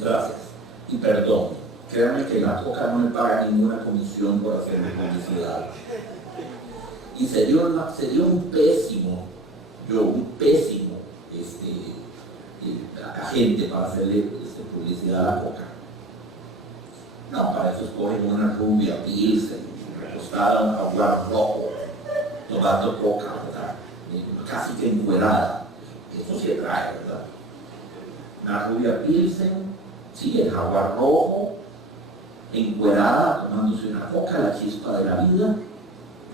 Gracias. Y perdón, créanme que la coca no me paga ninguna comisión por hacerme publicidad. Y sería un pésimo agente para hacerle publicidad a la coca. No, para eso escogen una rubia pilsen, recostada en un jaguar rojo, tomando coca, ¿verdad? Casi que encuerada. Eso se trae, ¿verdad? Una rubia pilsen, sí, el jaguar rojo, encuerada, tomándose una coca, la chispa de la vida,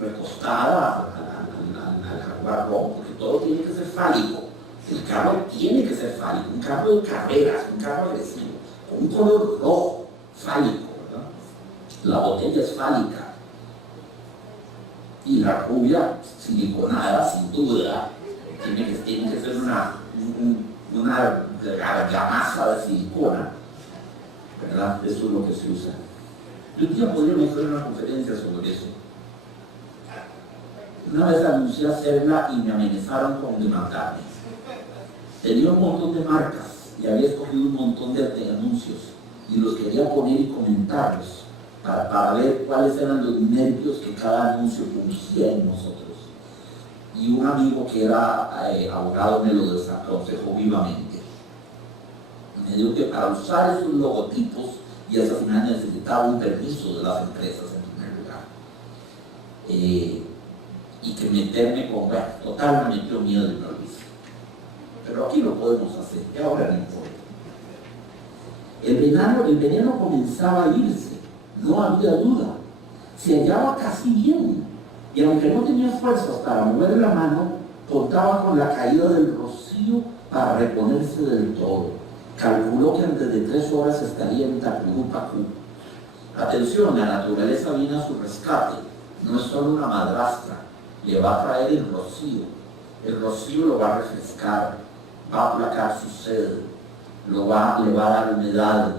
recostada al jaguar rojo, porque todo tiene que ser fálico. El carro tiene que ser fálico, un carro de carreras, un carro agresivo, con un color rojo, fálico, ¿verdad? La botella es fálica. Y la rubia, siliconada, sin duda, tiene que ser una argamasa de silicona, ¿verdad? Eso es lo que se usa. Yo un día podríamos hacer una conferencia sobre eso. Una vez anuncié hacerla y me amenazaron con demandarme. Tenía un montón de marcas y había escogido un montón de anuncios y los quería poner y comentarlos para ver cuáles eran los nervios que cada anuncio pungía en nosotros. Y un amigo que era abogado me lo desaconsejó vivamente. Me dijo que para usar esos logotipos y esas imágenes necesitaba un permiso de las empresas en primer lugar. Y que meterme con, bueno, total me metió miedo y me lo hice. Pero aquí lo podemos hacer, y ahora no importa. El veneno comenzaba a irse, no había duda. Se hallaba casi bien, y aunque no tenía fuerzas para mover la mano, contaba con la caída del rocío para reponerse del todo. Calculó que antes de 3 horas estaría en Tacurupacú. Atención, la naturaleza viene a su rescate, no es solo una madrastra, le va a traer el rocío lo va a refrescar, va a aplacar su sed, le va a dar humedad,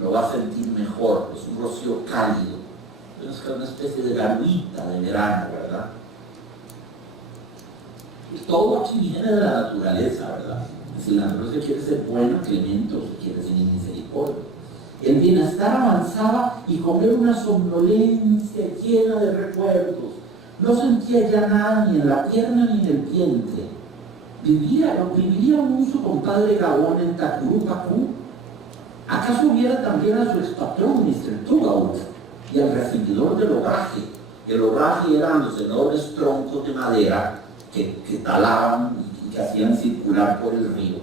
lo va a sentir mejor, es un rocío cálido, es una especie de garguita de verano, ¿verdad? Y todo aquí viene de la naturaleza, ¿verdad? Si la naturaleza quiere ser buena, clemente, o si quiere ser misericordia. El bienestar avanzaba y con él una somnolencia llena de recuerdos. No sentía ya nada ni en la pierna ni en el vientre. ¿Viviría aún su compadre Gabón en Tacurupacú? ¿Acaso hubiera también a su expatrón, Mr. Tugaut, y al recibidor del obraje? El obraje eran los enormes troncos de madera que talaban y que hacían circular por el río,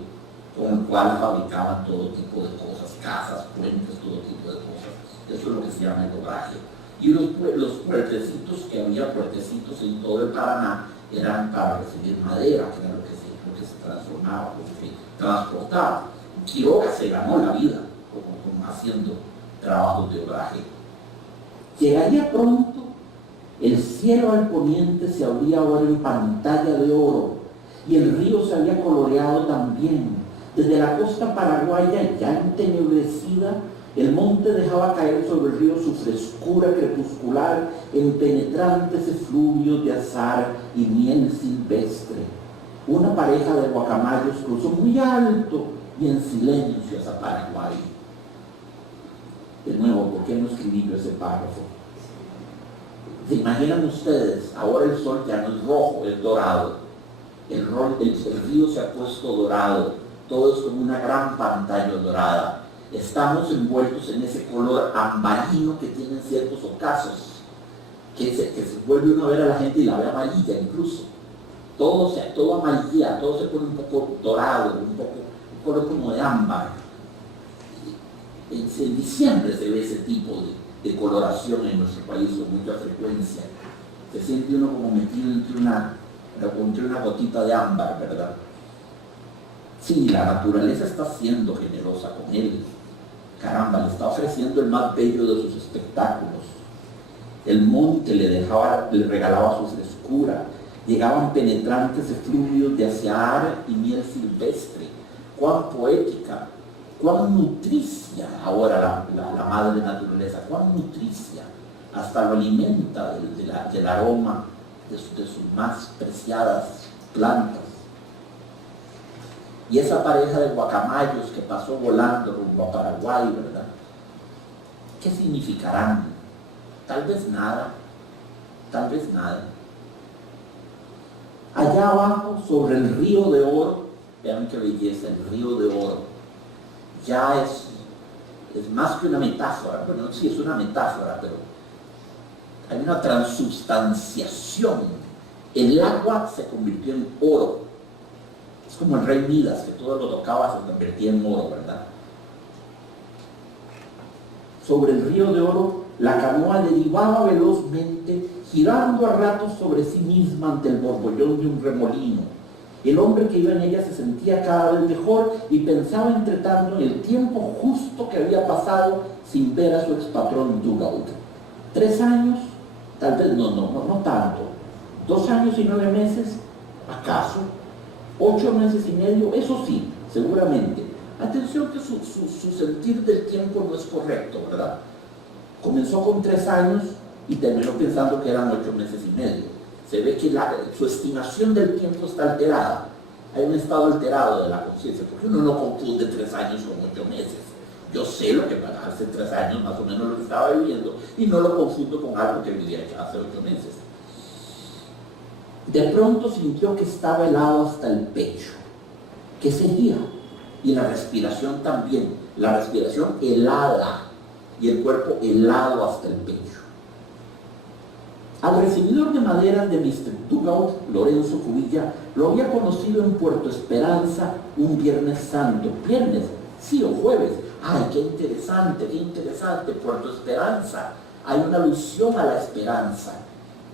con el cual fabricaban todo tipo de cosas, casas, puentes, todo tipo de cosas. Eso es lo que se llama el obraje. Y los puertecitos, que había puertecitos en todo el Paraná, eran para recibir madera, que era lo que se transformaba, lo que se transportaba. Quiroga se ganó la vida como haciendo trabajos de obraje. Llegaría pronto, el cielo al poniente se abría ahora en pantalla de oro y el río se había coloreado también. Desde la costa paraguaya ya entenebrecida, el monte dejaba caer sobre el río su frescura crepuscular en penetrantes efluvios de azahar y miel silvestre. Una pareja de guacamayos cruzó muy alto y en silencio hacia Paraguay. De nuevo, ¿por qué no escribí yo ese párrafo? ¿Se imaginan ustedes? Ahora el sol ya no es rojo, es dorado. El río se ha puesto dorado. Todo es como una gran pantalla dorada. Estamos envueltos en ese color ambarino que tienen ciertos ocasos, que se vuelve uno a ver a la gente y la ve amarilla incluso. Todo amarilla, todo se pone un poco dorado, un color como de ámbar. En diciembre se ve ese tipo de coloración en nuestro país con mucha frecuencia. Se siente uno como metido entre una gotita de ámbar, ¿verdad? Sí, la naturaleza está siendo generosa con él. Caramba, le está ofreciendo el más bello de sus espectáculos. El monte le regalaba su frescura. Llegaban penetrantes efluvios de azahar y miel silvestre. Cuán poética, cuán nutricia ahora la madre naturaleza, cuán nutricia. Hasta lo alimenta del aroma de sus más preciadas plantas. Y esa pareja de guacamayos que pasó volando rumbo a Paraguay, ¿verdad? ¿Qué significarán? Tal vez nada, tal vez nada. Allá abajo, sobre el río de oro, vean qué belleza, el río de oro, ya es más que una metáfora. Bueno, sí es una metáfora, pero hay una transubstanciación. El agua se convirtió en oro. Es como el rey Midas, que todo lo tocaba se convertía en oro, ¿verdad? Sobre el río de oro, la canoa derivaba velozmente, girando a ratos sobre sí misma ante el borbollón de un remolino. El hombre que iba en ella se sentía cada vez mejor y pensaba entre tanto en el tiempo justo que había pasado sin ver a su expatrón Dugaut. 3 años, tal vez no tanto. 2 años y 9 meses, ¿acaso? 8 meses y medio, eso sí, seguramente. Atención que su sentir del tiempo no es correcto, ¿verdad? Comenzó con 3 años y terminó pensando que eran 8 meses y medio. Se ve que su estimación del tiempo está alterada. Hay un estado alterado de la conciencia, porque uno no confunde 3 años con 8 meses. Yo sé lo que hace 3 años, más o menos lo que estaba viviendo, y no lo confundo con algo que vivía hace 8 meses. De pronto sintió que estaba helado hasta el pecho, que seguía, y la respiración también, la respiración helada, y el cuerpo helado hasta el pecho. Al recibidor de maderas de Mr. Dugaut, Lorenzo Cubilla, lo había conocido en Puerto Esperanza un Viernes Santo. ¿Viernes? Sí, o jueves. ¡Ay, qué interesante, Puerto Esperanza! Hay una alusión a la esperanza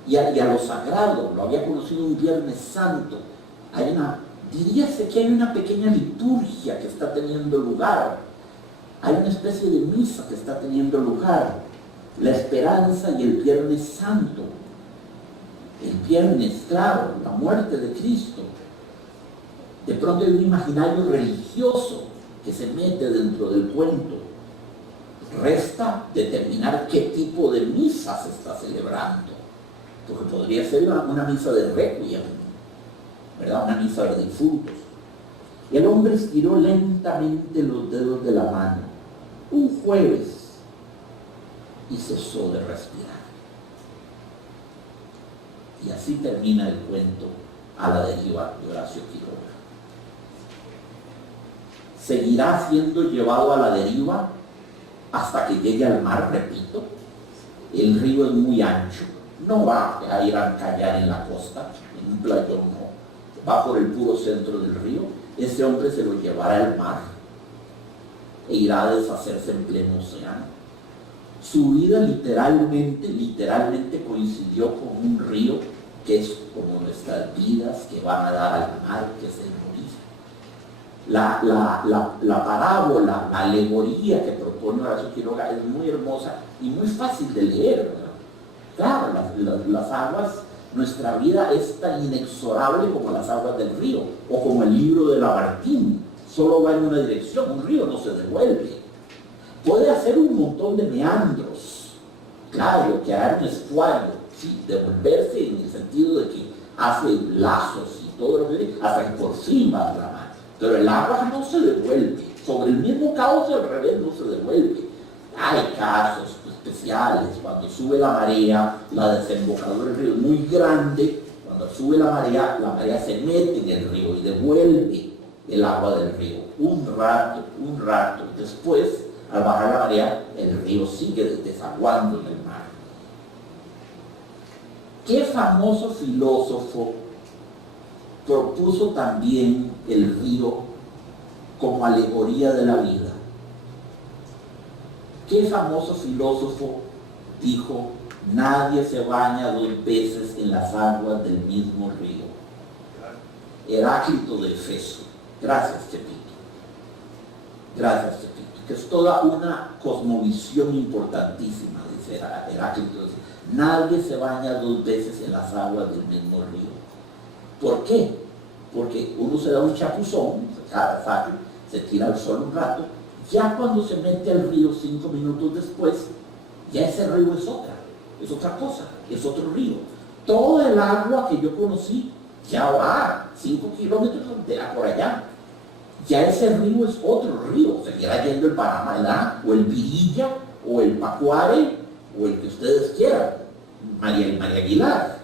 y a lo sagrado. Lo había conocido un Viernes Santo. Diríase que hay una pequeña liturgia que está teniendo lugar. Hay una especie de misa que está teniendo lugar. La esperanza y el Viernes Santo. El viernes, claro, la muerte de Cristo. De pronto hay un imaginario religioso que se mete dentro del cuento. Resta determinar qué tipo de misa se está celebrando. Porque podría ser una misa de requiem, ¿verdad? Una misa de difuntos. El hombre estiró lentamente los dedos de la mano. Un jueves. Y cesó de respirar. Y así termina el cuento A la deriva de Horacio Quiroga. Seguirá siendo llevado a la deriva hasta que llegue al mar, repito. El río es muy ancho, no va a ir a callar en la costa, en un playón no, va por el puro centro del río. Ese hombre se lo llevará al mar e irá a deshacerse en pleno océano. Su vida literalmente coincidió con un río que es como nuestras vidas que van a dar al mar, que es el morir. La parábola, la alegoría que propone Horacio Quiroga es muy hermosa y muy fácil de leer, ¿verdad? Claro, las aguas, nuestra vida es tan inexorable como las aguas del río, o como el libro de Lamartine, solo va en una dirección, un río no se devuelve. Puede hacer un montón de meandros, claro, que haga un estuario, sí, devolverse en el sentido de que hace lazos y todo lo que hasta que por fin va a la mar. Pero el agua no se devuelve, sobre el mismo cauce al revés no se devuelve. Hay casos especiales, cuando sube la marea, la desembocadura del río es muy grande, cuando sube la marea se mete en el río y devuelve el agua del río. Un rato, después, al bajar la marea, el río sigue desaguando en el mar. ¿Qué famoso filósofo propuso también el río como alegoría de la vida? ¿Qué famoso filósofo dijo: nadie se baña 2 veces en las aguas del mismo río? Heráclito de Éfeso. Gracias, Chepito. Gracias, Chepito. Que es toda una cosmovisión importantísima, dice Heráclito. Nadie se baña 2 veces en las aguas del mismo río. ¿Por qué? Porque uno se da un chapuzón, se tira al sol un rato, ya cuando se mete al río 5 minutos después, ya ese río es otra cosa, es otro río. Todo el agua que yo conocí ya va 5 kilómetros por allá. ya ese río es otro río, seguirá yendo el Paraná, o el Virilla, o el Pacuare, o el que ustedes quieran, María Aguilar.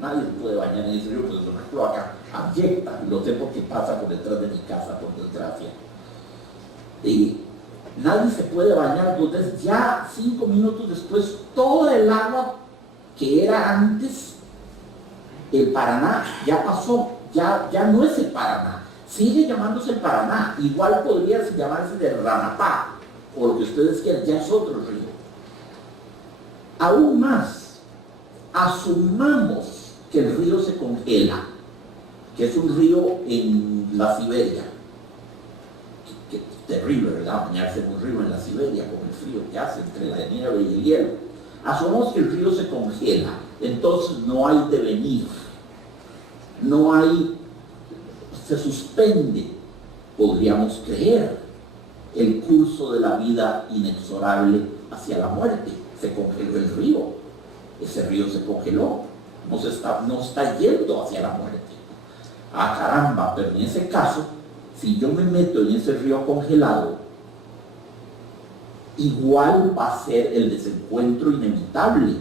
Nadie se puede bañar en ese río, pues es una cloaca abyecta, y lo sé porque pasa por detrás de mi casa, por desgracia. Y nadie se puede bañar, entonces ya 5 minutos después, toda el agua que era antes el Paraná ya pasó, ya no es el Paraná, sigue llamándose el Paraná, igual podría llamarse del Ranapá, o lo que ustedes quieran, ya es otro río. Aún más, asumamos que el río se congela, que es un río en la Siberia. Que terrible, ¿verdad? Bañarse en un río en la Siberia con el frío que hace entre la nieve y el hielo. Asumamos que el río se congela, entonces no hay devenir, no hay, se suspende, podríamos creer, el curso de la vida inexorable hacia la muerte. Se congeló el río, ese río se congeló, no está yendo hacia la muerte. Ah, caramba, pero en ese caso, si yo me meto en ese río congelado, igual va a ser el desencuentro inevitable,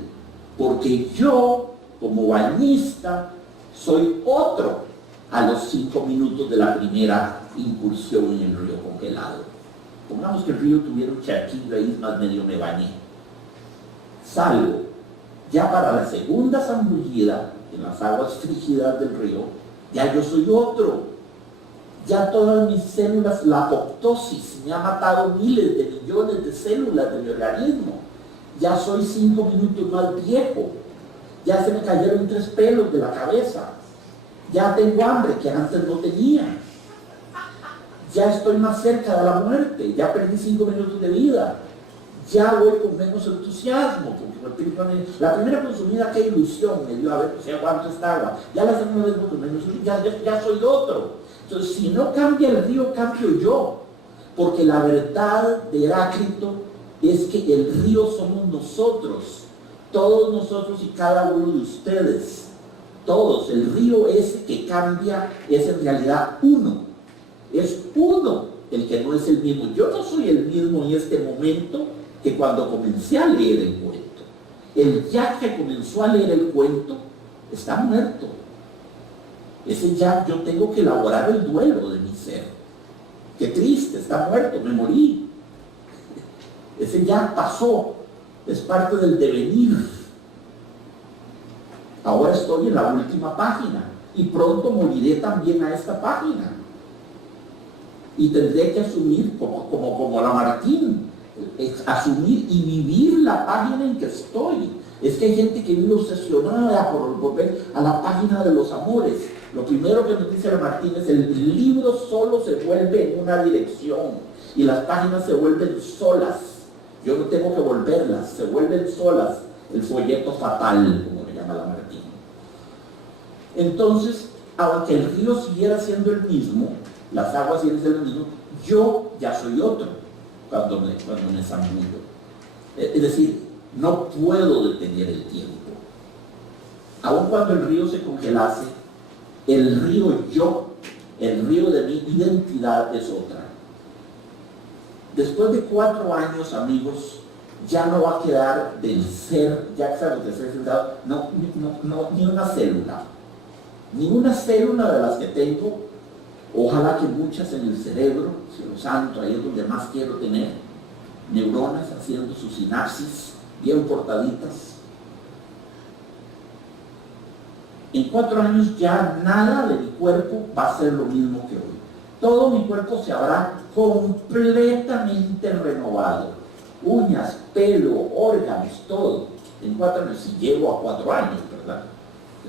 porque yo, como bañista, soy otro a los 5 minutos de la primera incursión en el río congelado. Pongamos que el río tuviera un charquillo ahí, más medio me bañé. Salgo, ya para la segunda zambullida, en las aguas frígidas del río, ya yo soy otro. Ya todas mis células, la apoptosis me ha matado miles de millones de células de mi organismo. Ya soy 5 minutos más viejo. Ya se me cayeron 3 pelos de la cabeza. Ya tengo hambre que antes no tenía. Ya estoy más cerca de la muerte. Ya perdí 5 minutos de vida. Ya voy con menos entusiasmo. Porque la primera consumida, qué ilusión me dio a ver si aguanto esta agua. Ya la segunda vez con menos, ya soy otro. Entonces, si no cambia el río, cambio yo. Porque la verdad de Heráclito es que el río somos nosotros. Todos nosotros y cada uno de ustedes. Todos. El río ese que cambia es en realidad uno. Es uno el que no es el mismo. Yo no soy el mismo en este momento que cuando comencé a leer el cuento. El Jack que comenzó a leer el cuento está muerto. Ese Jack, yo tengo que elaborar el duelo de mi ser. Qué triste, está muerto, me morí. Ese Jack pasó, es parte del devenir. Ahora estoy en la última página y pronto moriré también a esta página. Y tendré que asumir como Lamartine, asumir y vivir la página en que estoy. Es que hay gente que vive obsesionada por volver a la página de los amores. Lo primero que nos dice Lamartine es: el libro solo se vuelve en una dirección y las páginas se vuelven solas. Yo no tengo que volverlas, se vuelven solas. El folleto fatal, como le llama Lamartine. Entonces, aunque el río siguiera siendo el mismo, las aguas siguen siendo el mismo, yo ya soy otro cuando me zambullo. Es decir, no puedo detener el tiempo. Aun cuando el río se congelase, el río yo, el río de mi identidad es otra. Después de 4 años, amigos, ya no va a quedar del ser, ya sabes, de ser sentado, ni una célula. Ni una célula de las que tengo, ojalá que muchas en el cerebro, cielo santo, ahí es donde más quiero tener, neuronas haciendo sus sinapsis bien portaditas. En 4 años ya nada de mi cuerpo va a ser lo mismo que hoy. Todo mi cuerpo se habrá completamente renovado. Uñas, pelo, órganos, todo. En 4 años, si llego a 4 años, ¿verdad?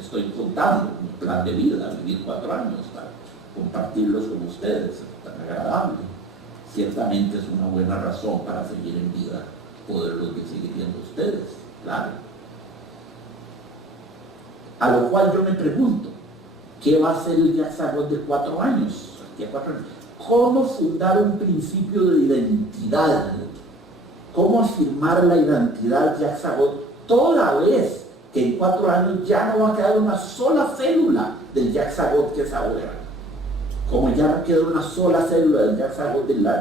Estoy contando mi plan de vida, vivir 4 años para compartirlos con ustedes, es tan agradable. Ciertamente es una buena razón para seguir en vida, poderlos seguir viendo ustedes, claro. A lo cual yo me pregunto, ¿qué va a hacer el Yaxagos de 4 años? ¿Cómo fundar un principio de identidad? ¿Cómo afirmar la identidad Yaxagos toda vez que en 4 años ya no va a quedar una sola célula del Yaxagos que es ahora? como ya no queda una sola célula del Jack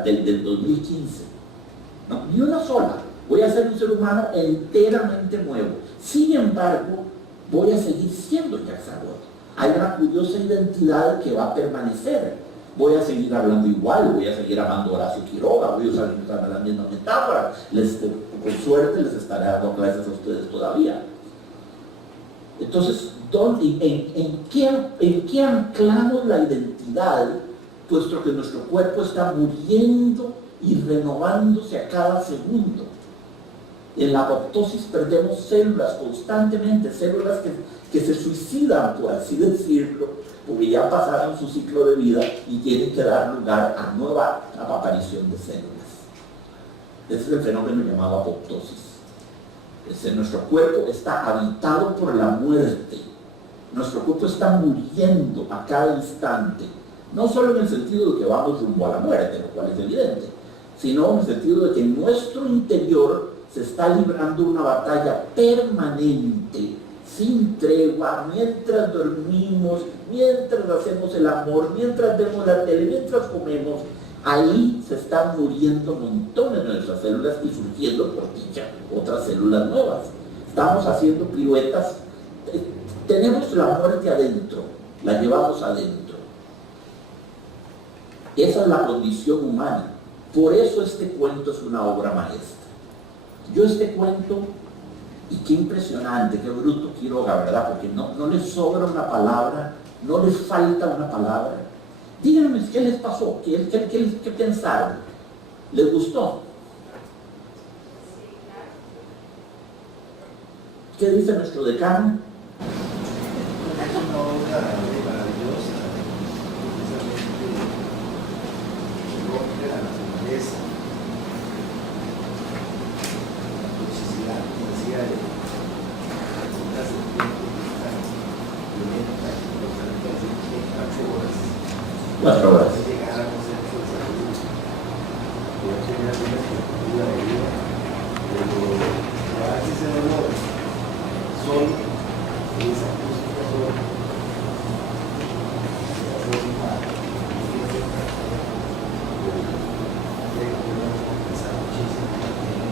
del 2015. No, ni una sola. Voy a ser un ser humano enteramente nuevo. Sin embargo, voy a seguir siendo Jack Sagot. Hay una curiosa identidad que va a permanecer. Voy a seguir hablando igual, voy a seguir amando a Horacio Quiroga, voy a usar las mismas metáforas. Con suerte les estaré dando clases a ustedes todavía. Entonces, ¿en qué anclamos la identidad, puesto que nuestro cuerpo está muriendo y renovándose a cada segundo? En la apoptosis perdemos células constantemente, células que se suicidan, por así decirlo, porque ya pasaron su ciclo de vida y tienen que dar lugar a nueva aparición de células. Ese es el fenómeno llamado apoptosis. Nuestro cuerpo está habitado por la muerte. Nuestro cuerpo está muriendo a cada instante, no solo en el sentido de que vamos rumbo a la muerte, lo cual es evidente, sino en el sentido de que en nuestro interior se está librando una batalla permanente, sin tregua, mientras dormimos, mientras hacemos el amor, mientras vemos la tele, mientras comemos. Ahí se están muriendo montones de nuestras células y surgiendo por dicha otras células nuevas. Estamos haciendo piruetas. Tenemos la muerte adentro, la llevamos adentro. Esa es la condición humana. Por eso este cuento es una obra maestra. Yo este cuento, y qué impresionante, qué bruto Quiroga, ¿verdad? Porque no le sobra una palabra, no le falta una palabra. Díganme qué les pasó, qué pensaron. ¿Les gustó? ¿Qué dice nuestro decano? Es una obra maravillosa, precisamente rompe la naturaleza, la toxicidad, como decía, de una serpiente que está violenta, que nos permite hacer 4 horas. 4 horas. Llegar a un centro de salud, poder tener alguna estructura de vida, pero a veces ese dolor solo, esa música solo, esa forma de compensar muchísimo también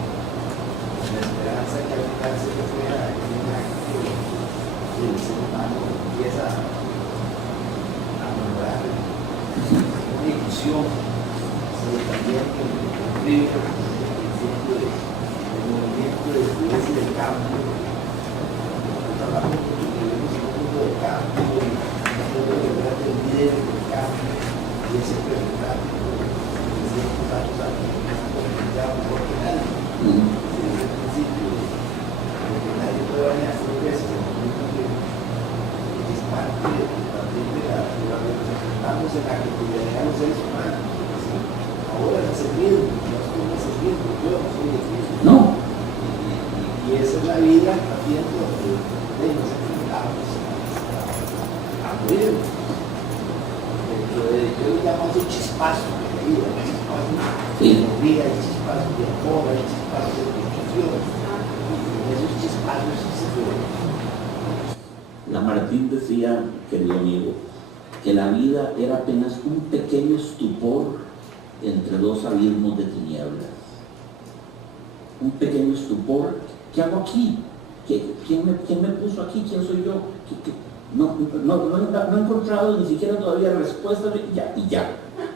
la esperanza que al final se refleja en un acto y el ser humano empieza a mejorar una ilusión, pero también cumplir el principio del movimiento de fluidez y del cambio. Hablamos de que vivimos en un mundo de cambio y nosotros de verdad el líder del cambio y ese representante de ciertos años ya mejor que nadie. Desde el principio, porque nadie puede bañar 2 veces en el mismo tiempo. Es parte de la representamos en la cotidianidad de los seres humanos. Ahora no es el mismo, no estoy más el mismo, yo no soy el mismo. No. Y esa es la vida haciendo de nos enfrentamos a morir. Yo le llamo ese chispazo de la vida, el chispazo de alegría, el chispazo de amor, el chispazo de construcción. Y en esos chispazos sí se fue. Lamartine decía, querido amigo, que la vida era apenas un pequeño estupor entre 2 abismos de tinieblas. Un pequeño estupor. ¿Qué hago aquí? ¿Quién me puso aquí? ¿Quién soy yo? No he encontrado ni siquiera todavía respuesta. Y ya,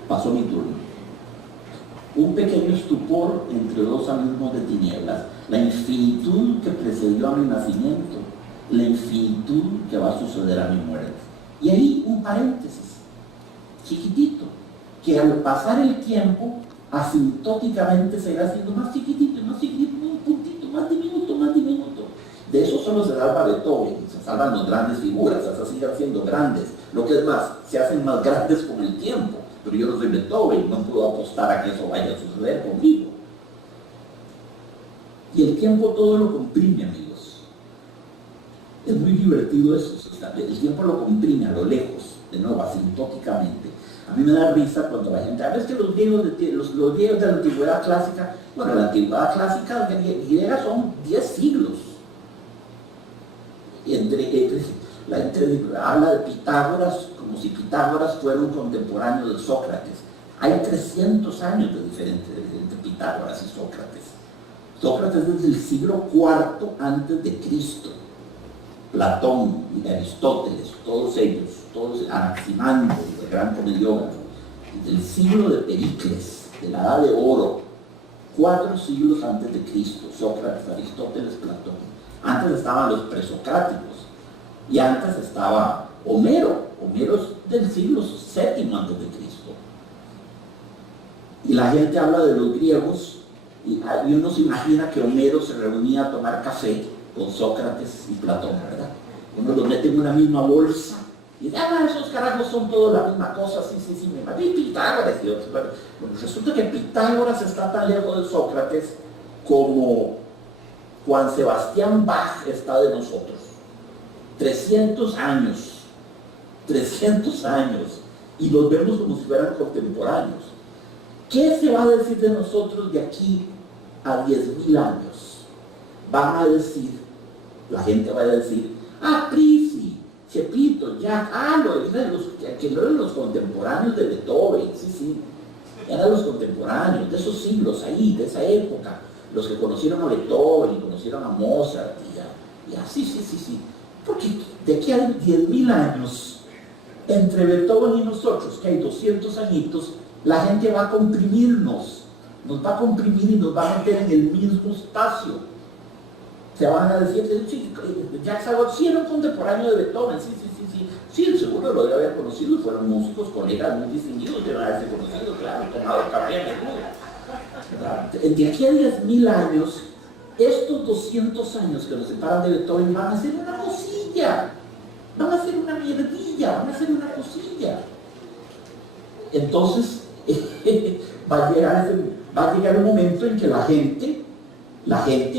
pasó mi turno. Un pequeño estupor entre 2 abismos de tinieblas. La infinitud que precedió a mi nacimiento, la infinitud que va a suceder a mi muerte. Y ahí un paréntesis, chiquitito, que al pasar el tiempo, asintóticamente se irá haciendo más chiquitito, un puntito, más diminuto, más diminuto. De eso solo se salva Beethoven, se salvan las grandes figuras, esas siguen siendo grandes. Lo que es más, se hacen más grandes con el tiempo, pero yo no soy Beethoven, no puedo apostar a que eso vaya a suceder conmigo. Y el tiempo todo lo comprime, amigos. Es muy divertido eso, el tiempo lo comprime a lo lejos, de nuevo, asintóticamente. A mí me da risa cuando la gente, a veces que los griegos de la antigüedad clásica, bueno, la antigüedad clásica griega son 10 siglos. Y La gente habla de Pitágoras como si Pitágoras fuera un contemporáneo de Sócrates. Hay 300 años de diferencia entre Pitágoras y Sócrates. Sócrates es del siglo IV antes de Cristo. Platón y Aristóteles, todos ellos, Anaximandro, el gran comediógrafo, del siglo de Pericles, de la Edad de Oro, 4 siglos antes de Cristo, Sócrates, Aristóteles, Platón. Antes estaban los presocráticos y antes estaba Homero. Homero es del siglo VII antes de Cristo. Y la gente habla de los griegos y uno se imagina que Homero se reunía a tomar café con Sócrates y Platón, ¿verdad? Uno los mete en una misma bolsa y dice, esos carajos son todos la misma cosa, sí, me imagino. Pitágoras y otros. Bueno, resulta que Pitágoras está tan lejos de Sócrates como Juan Sebastián Bach está de nosotros. 300 años, y los vemos como si fueran contemporáneos. ¿Qué se va a decir de nosotros de aquí a 10.000 años? Van a decir, la gente va a decir, Prisi, Chepito, Jack, que no eran los contemporáneos de Beethoven, sí, eran los contemporáneos de esos siglos ahí, de esa época, los que conocieron a Beethoven y conocieron a Mozart y así, sí. Porque de aquí a 10.000 años, entre Beethoven y nosotros, que hay 200 añitos, la gente va a comprimirnos, nos va a comprimir y nos va a meter en el mismo espacio. Se van a decir, Jacques Agot sí era un contemporáneo de Beethoven, sí, seguro lo debe haber conocido, fueron músicos, colegas muy distinguidos, deben haberse conocido, claro, tomado café a menudo. De aquí a 10.000 años, estos 200 años que nos separan de Beethoven van a ser una cosilla, van a ser una mierdilla, van a ser una cosilla. Entonces, va a llegar un momento en que la gente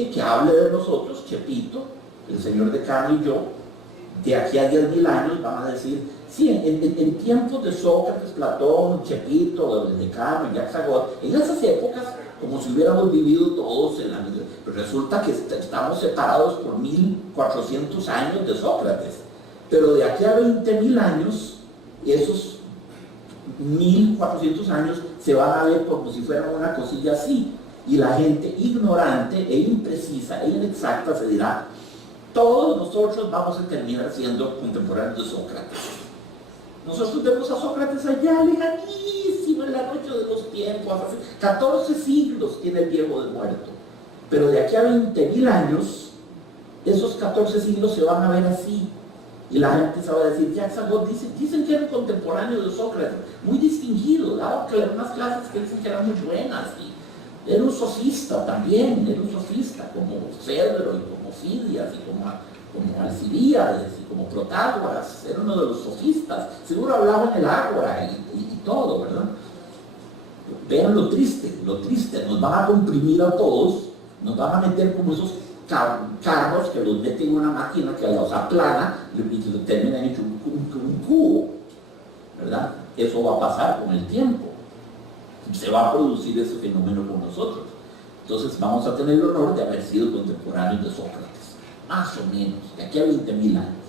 que hable de nosotros, Chepito, el señor Decano y yo, de aquí a 10.000 años van a decir, sí, en tiempos de Sócrates, Platón, Chepito, el Decano, Jacques Agot, en esas épocas, como si hubiéramos vivido todos en la misma, pero resulta que estamos separados por 1.400 años de Sócrates, pero de aquí a 20.000 años, esos 1.400 años se van a ver como si fueran una cosilla así, y la gente ignorante e imprecisa e inexacta se dirá, todos nosotros vamos a terminar siendo contemporáneos de Sócrates. Nosotros vemos a Sócrates allá, lejanísimo, en la noche de los tiempos, hace 14 siglos tiene el viejo de muerto, pero de aquí a 20.000 años, esos 14 siglos se van a ver así. Y la gente se va a decir, Jacques Agot dicen que era un contemporáneo de Sócrates, muy distinguido, daba unas clases que dicen que eran muy buenas, y era un sofista también, como Cedro y como Fidias y como Alcibíades y como Protágoras, era uno de los sofistas, seguro hablaba en el ágora y todo, ¿verdad? Vean lo triste, nos van a comprimir a todos, nos van a meter como esos carros que los meten en una máquina que los aplana y lo terminan hecho un cubo, ¿verdad? Eso va a pasar con el tiempo, se va a producir ese fenómeno con nosotros. Entonces vamos a tener el honor de haber sido contemporáneos de Sócrates, más o menos, de aquí a 20.000 años.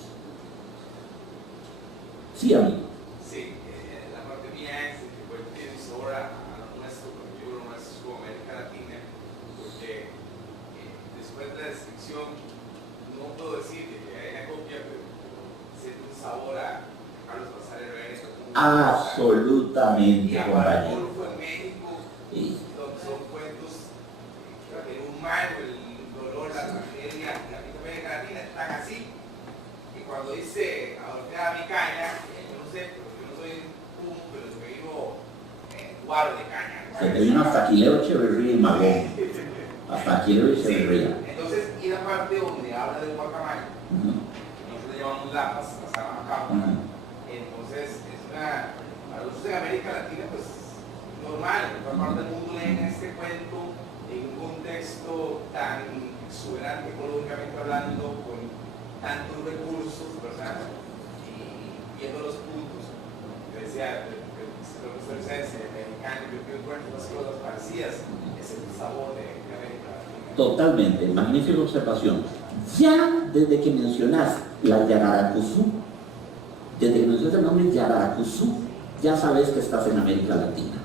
Sí, amigo. Sí, la parte mía es que pues tiene sobra a lo nuestro, con el libro nuestro como América Latina, porque después de la descripción no puedo decir que hay una copia, pero siento un sabor a Carlos González Reyes. Absolutamente, compañero. Fue en México, sí. son cuentos el humano, el dolor, la tragedia, la América Latina están así. Y cuando dice adortear mi caña, yo no sé, porque yo no soy un pero yo vivo guaro de caña. Se te vino hasta Aquileo Echeverría y Magón. Hasta Aquileo Echeverría. Entonces, y la parte donde habla del guacamayo, nosotros le llamamos lapas, pasaban acá. Entonces, es una, para nosotros en América Latina, pues normal, en otra parte del mundo leen este cuento en un contexto tan exuberante ecológicamente hablando, con tantos recursos, ¿verdad? Y viendo los puntos, que decía el profesor César, el mexicano, yo creo que encuentro unas cosas parecidas, es el sabor de América Latina. Totalmente, magnífica observación. Ya desde que mencionas la Yararacuzú, desde que mencionas el nombre Yararacuzú, ya sabes que estás en América Latina.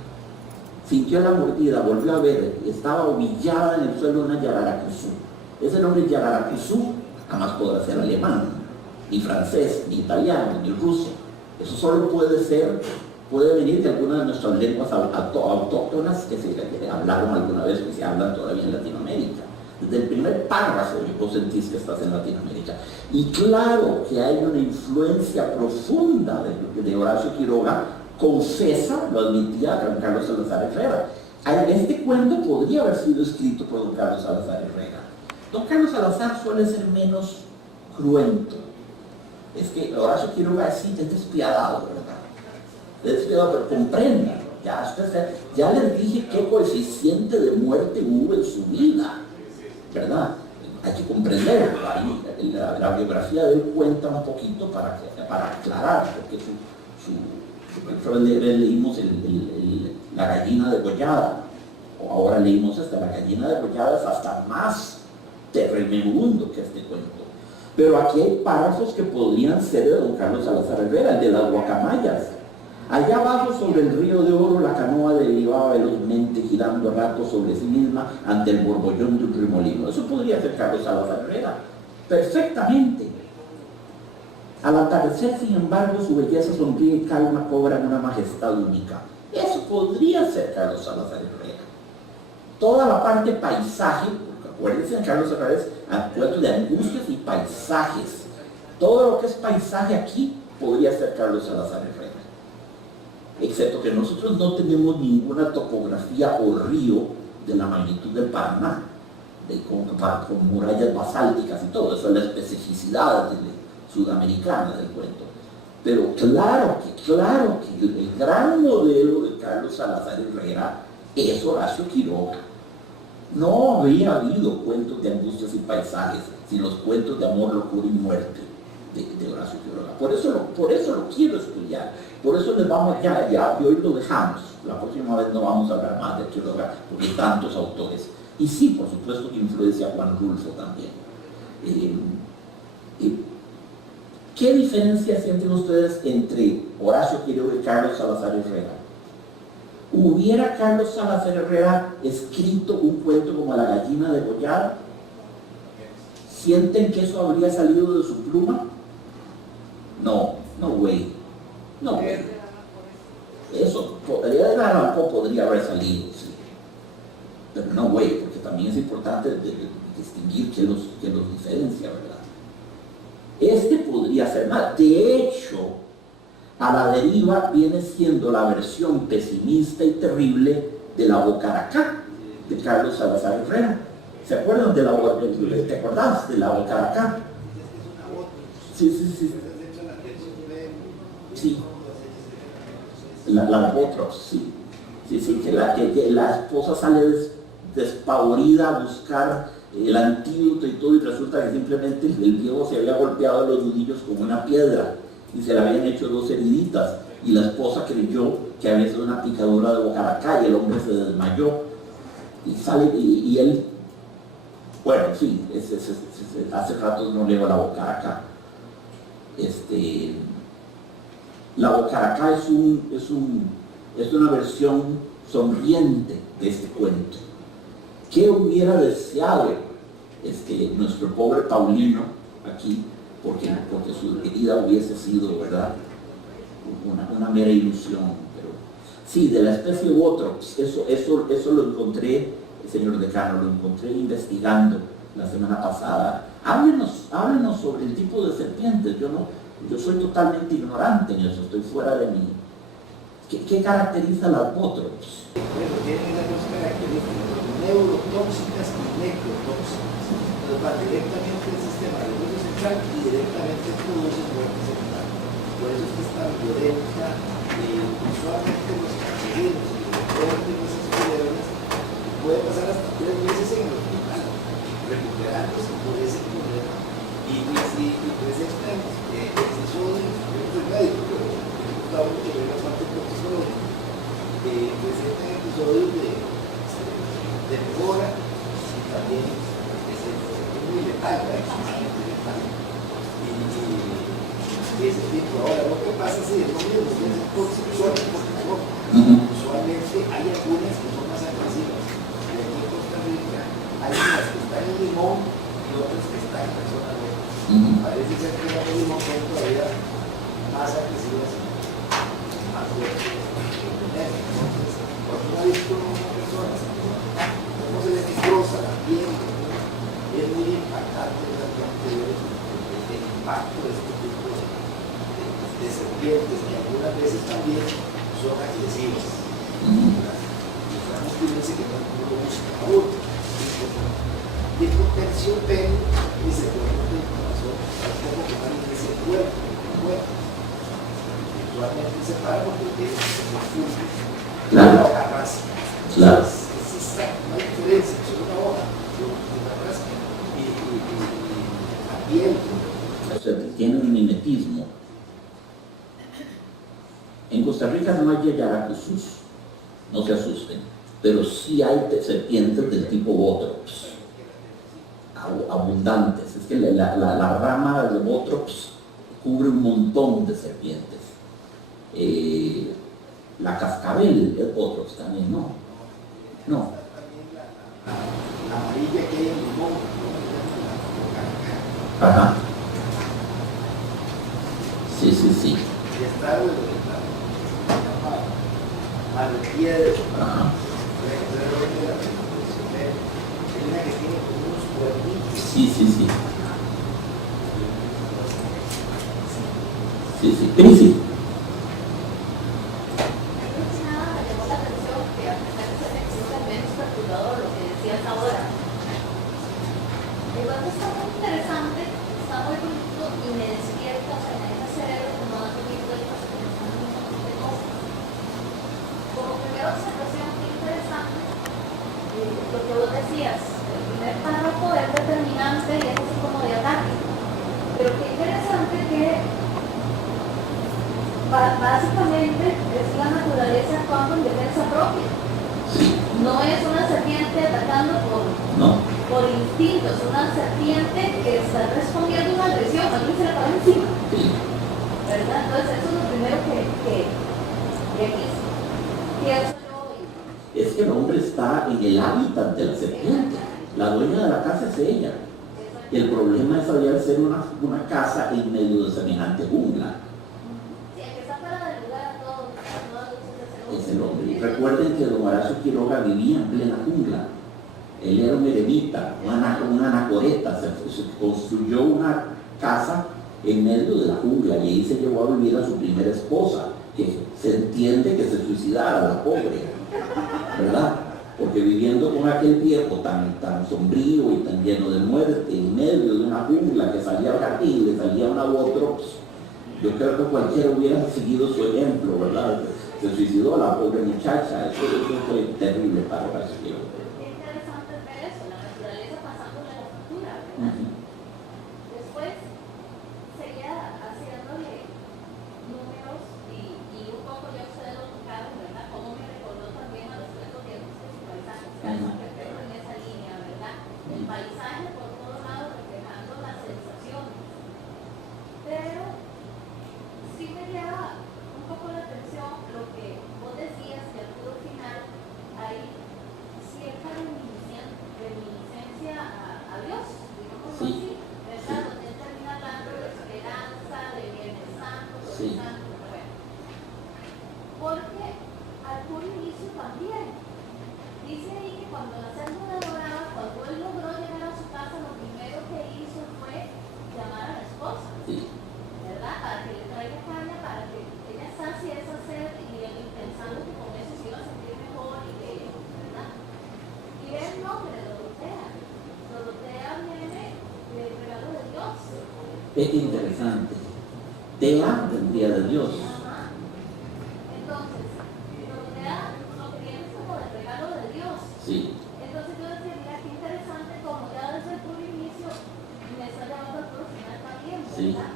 Sintió la mordida, volvió a ver, estaba humillada en el suelo una Yararacuzú. Ese nombre Yararacuzú jamás podrá ser alemán, ni francés, ni italiano, ni ruso. Eso solo puede venir de alguna de nuestras lenguas autóctonas que se hablaron alguna vez, que se hablan todavía en Latinoamérica. Desde el primer párrafo vos sentís que estás en Latinoamérica. Y claro que hay una influencia profunda de Horacio Quiroga, confesa, lo admitía don Carlos Salazar Herrera. Este cuento podría haber sido escrito por don Carlos Salazar Herrera. Don Carlos Salazar suele ser menos cruento. Es que Horacio Quiroga es despiadado, ¿verdad? Es despiadado, pero comprendan. Ya les dije qué coeficiente de muerte hubo en su vida, ¿verdad? Hay que comprenderlo. Ahí la biografía de él cuenta un poquito para aclarar, porque leímos la gallina degollada, o ahora leímos hasta la gallina degollada, es hasta más tremendo que este cuento. Pero aquí hay párrafos que podrían ser de don Carlos Salazar Herrera, el de las guacamayas. Allá abajo sobre el río de oro la canoa derivaba velozmente girando a rato sobre sí misma ante el borbollón de un remolino. Eso podría ser Carlos Salazar Herrera, perfectamente. Al atardecer, sin embargo, su belleza sonríe y calma cobran una majestad única. Eso podría ser Carlos Salazar Herrera. Toda la parte paisaje, porque acuérdense, Carlos Herrera es cuento de angustias y paisajes. Todo lo que es paisaje aquí podría ser Carlos Salazar Herrera. Excepto que nosotros no tenemos ninguna topografía o río de la magnitud del Paraná, con murallas basálticas y todo eso, es la especificidad sudamericana del cuento. Pero claro que el gran modelo de Carlos Salazar Herrera es Horacio Quiroga. No habría habido cuentos de angustias y paisajes sin los cuentos de amor, locura y muerte de Horacio Quiroga. Por eso lo quiero estudiar. Por eso les vamos ya y hoy lo dejamos. La próxima vez no vamos a hablar más de Quiroga porque hay tantos autores. Y sí, por supuesto que influencia a Juan Rulfo también. ¿Qué diferencia sienten ustedes entre Horacio Quiroga y Carlos Salazar Herrera? ¿Hubiera Carlos Salazar Herrera escrito un cuento como La gallina degollada? ¿Sienten que eso habría salido de su pluma? No way. Eso podría haber salido, sí. Pero no way, porque también es importante distinguir qué los diferencia, ¿verdad? Este podría ser más. De hecho, A la deriva viene siendo la versión pesimista y terrible de La Bocaracá, de Carlos Salazar Herrera. ¿Se acuerdan de ¿te acordás de La Bocaracá? Sí. Sí. La Botrox, sí. Sí, que la esposa sale despavorida a buscar el antídoto y todo, y resulta que simplemente el viejo se había golpeado a los nudillos con una piedra y se le habían hecho 2 heriditas, y la esposa creyó que había sido una picadura de Bocaracá y el hombre se desmayó y sale y él, bueno, en fin, hace rato no leo La Bocaracá. La Bocaracá es una versión sonriente de este cuento. ¿Qué hubiera deseado nuestro pobre Paulino aquí? Porque su herida hubiese sido, ¿verdad?, una mera ilusión. Pero sí, de la especie Botrox, eso lo encontré, señor decano, lo encontré investigando la semana pasada. Háblenos sobre el tipo de serpientes. Yo soy totalmente ignorante en eso, estoy fuera de mí. ¿Qué caracteriza las Botrox? Bueno, tienen las 2 características, neurotóxicas y necrotóxicas. Entonces va directamente al sistema nervioso central y directamente produce muerte cerebral. Por eso es que es tan violenta. Usualmente los cancerígenos y los muertes de esas cerebras puede pasar hasta 3 meses en el hospital, recuperándose por ese problema. Y presentan episodios, yo no soy médico, pero he escuchado mucho de la parte cortisológica, presentan episodios de mejora y también es muy letal, ¿verdad? Y ese tipo, ahora lo que pasa es que el nombre de los bienes son usualmente hay algunas que son más agresivas. Y aquí en Costa Rica hay unas que están en Limón y otras que están en Zona Norte. Parece ser que las de Limón son todavía más agresivas, más fuertes que el veneno. Entonces, cuando uno ha visto a una persona, cómo se le destroza la piel, es muy impactante realmente ver el impacto de este tipo de serpientes que algunas veces también son agresivas. Sabemos que dice que no lo busca a uno. Tipo terciopelo y se pone el corazón al poco que van en ese cuerpo. Usualmente se para porque tiene como fulgos. Claro. La hoja rasca. Claro. No hay diferencia, es una hoja, una rasca. Y la piel. O sea, tiene un mimetismo. En Costa Rica no hay yayaracuzús, no se asusten, pero sí hay serpientes del tipo Botrops, abundantes. Es que la rama de Botrops cubre un montón de serpientes. La cascabel es Botrops también, ¿no? No. La amarilla que hay en Limón. Ajá. Sí. Y está a la piedra. Ajá. Hay una que tiene como unos cuernitos. Sí. Crisis. Lo que vos decías, el primer párrafo es determinante y es así como de ataque. Pero qué interesante que básicamente es la naturaleza actuando en defensa propia. Sí. No es una serpiente atacando por instinto, es una serpiente que está respondiendo a una agresión, alguien se le para encima. Sí. ¿Verdad? Entonces eso es lo primero que aquí pienso yo. Es que el hombre está en el hábitat de la serpiente. La dueña de la casa es ella. Y el problema es había de ser una casa en medio de semejante jungla. Sí, el que está fuera del lugar a todas luces Es el hombre. Y recuerden que don Horacio Quiroga vivía en plena jungla. Él era un eremita, una anacoreta. Se construyó una casa en medio de la jungla y ahí se llevó a vivir a su primera esposa, que se entiende que se suicidara, la pobre, ¿verdad? Porque viviendo con aquel viejo tan sombrío y tan lleno de muerte en medio de una jungla que salía al jardín, le salía una Botrops, yo creo que cualquiera hubiera seguido su ejemplo, ¿verdad? Se suicidó la pobre muchacha. Eso fue terrible para Horacio Quiroga. Qué interesante ver eso, la naturaleza pasándole la factura, ¿verdad? Después seguía haciéndole números y un poco ya ustedes lo tocaron, ¿verdad? Como me recordó también a los cuentos de su paisaje, que algo que tengo en esa línea, ¿verdad? El paisaje por todos lados reflejando las sensaciones. Pero sí me llama un poco la atención lo que vos decías, que al puro final hay cierta reminiscencia a Dios, digamos Sí. así, ¿verdad? Donde él termina hablando de esperanza, de Viernes Santo, de Sí. Santo, bueno. Porque al puro inicio también, dice ahí que cuando la célula dorada, cuando él logró llegar a su casa, lo primero que hizo fue llamar a la esposa, Sí. ¿verdad? Para que le traiga caña, para que ella sacie esa sed y pensando que con eso se iba a sentir mejor y que, ¿verdad? Y ve el nombre de Dorotea. Dorotea viene del regalo de Dios. Es interesante. Tea vendría de Dios. Ajá. Entonces, Dorotea lo que viene es como del regalo de Dios. Sí. Entonces yo decía, mira qué interesante como ya desde el puro inicio me está llevando al puro final también, Sí. ¿verdad?